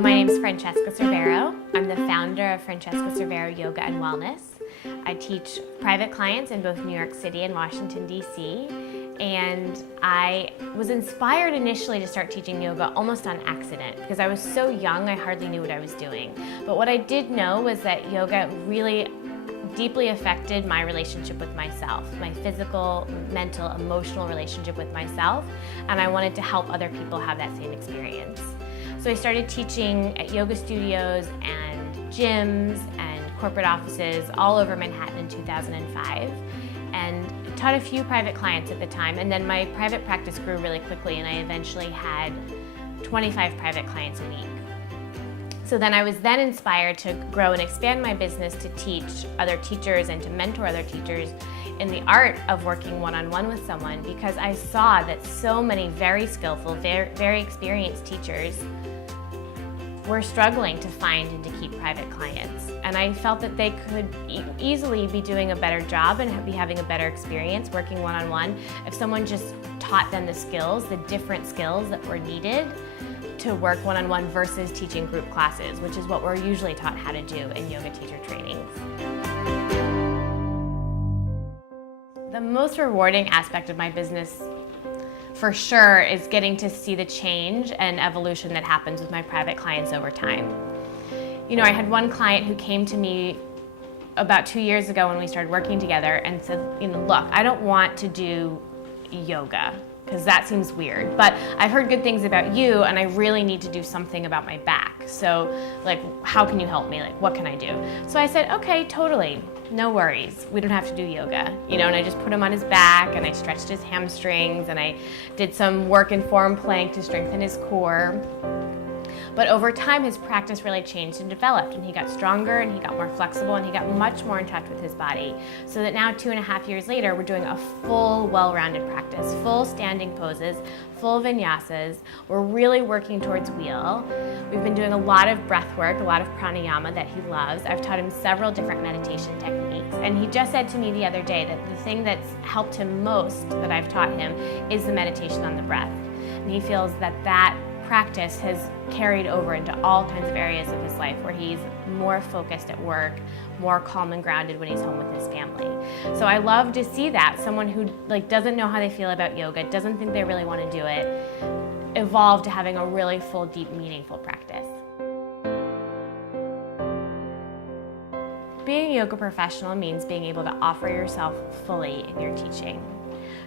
my name is Francesca Cervero. I'm the founder of Francesca Cervero Yoga and Wellness. I teach private clients in both New York City and Washington, D.C. And I was inspired initially to start teaching yoga almost on accident because I was so young I hardly knew what I was doing. But what I did know was that yoga really deeply affected my relationship with myself, my physical, mental, emotional relationship with myself, and I wanted to help other people have that same experience. So I started teaching at yoga studios and gyms and corporate offices all over Manhattan in 2005, and taught a few private clients at the time, and then my private practice grew really quickly and I eventually had 25 private clients a week. So then I was inspired to grow and expand my business to teach other teachers and to mentor other teachers in the art of working one-on-one with someone, because I saw that so many very skillful, very experienced teachers were struggling to find and to keep private clients. And I felt that they could easily be doing a better job and be having a better experience working one-on-one if someone just taught them the skills, the different skills that were needed to work one-on-one versus teaching group classes, which is what we're usually taught how to do in yoga teacher trainings. The most rewarding aspect of my business for sure is getting to see the change and evolution that happens with my private clients over time. You know, I had one client who came to me about 2 years ago when we started working together and said, you know, look, I don't want to do yoga because that seems weird, but I've heard good things about you and I really need to do something about my back. So like, how can you help me? Like, what can I do? So I said, okay, totally, no worries. We don't have to do yoga, you know, and I just put him on his back and I stretched his hamstrings and I did some work in form plank to strengthen his core. But over time, his practice really changed and developed, and he got stronger and he got more flexible and he got much more in touch with his body. So that now 2.5 years later, we're doing a full, well-rounded practice, full standing poses, full vinyasas. We're really working towards wheel. We've been doing a lot of breath work, a lot of pranayama that he loves. I've taught him several different meditation techniques, and he just said to me the other day that the thing that's helped him most that I've taught him is the meditation on the breath. And he feels that that practice has carried over into all kinds of areas of his life where he's more focused at work, more calm and grounded when he's home with his family. So I love to see that someone who doesn't know how they feel about yoga, doesn't think they really want to do it, evolve to having a really full, deep, meaningful practice. Being a yoga professional means being able to offer yourself fully in your teaching.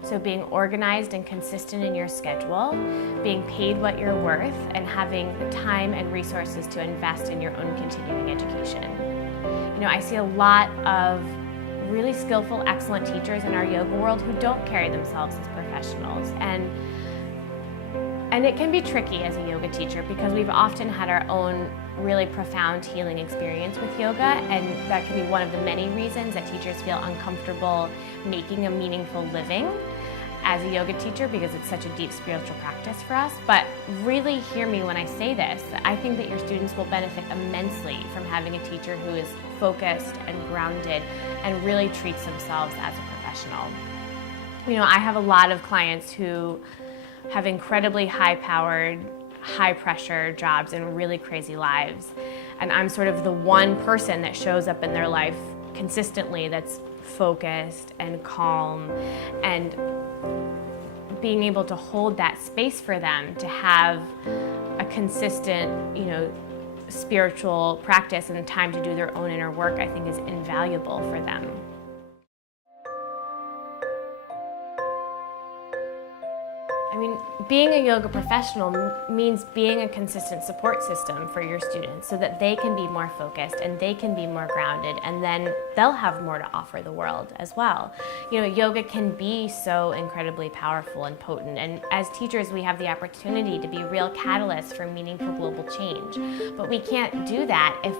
So being organized and consistent in your schedule, being paid what you're worth, and having the time and resources to invest in your own continuing education. You know, I see a lot of really skillful, excellent teachers in our yoga world who don't carry themselves as professionals. And it can be tricky as a yoga teacher because we've often had our own really profound healing experience with yoga, and that can be one of the many reasons that teachers feel uncomfortable making a meaningful living as a yoga teacher, because it's such a deep spiritual practice for us. But really hear me when I say this. I think that your students will benefit immensely from having a teacher who is focused and grounded and really treats themselves as a professional. You know, I have a lot of clients who have incredibly high-powered, high-pressure jobs and really crazy lives. And I'm sort of the one person that shows up in their life consistently that's focused and calm, and being able to hold that space for them to have a consistent, you know, spiritual practice and time to do their own inner work, I think is invaluable for them. I mean, being a yoga professional means being a consistent support system for your students so that they can be more focused and they can be more grounded, and then they'll have more to offer the world as well. You know, yoga can be so incredibly powerful and potent, and as teachers we have the opportunity to be real catalysts for meaningful global change. But we can't do that if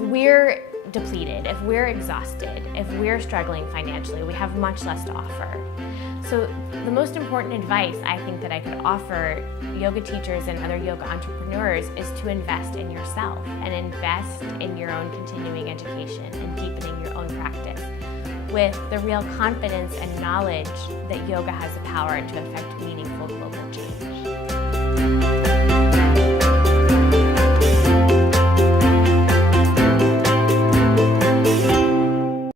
we're depleted, if we're exhausted, if we're struggling financially. We have much less to offer. So the most important advice I think that I could offer yoga teachers and other yoga entrepreneurs is to invest in yourself and invest in your own continuing education and deepening your own practice with the real confidence and knowledge that yoga has the power to affect meaningful global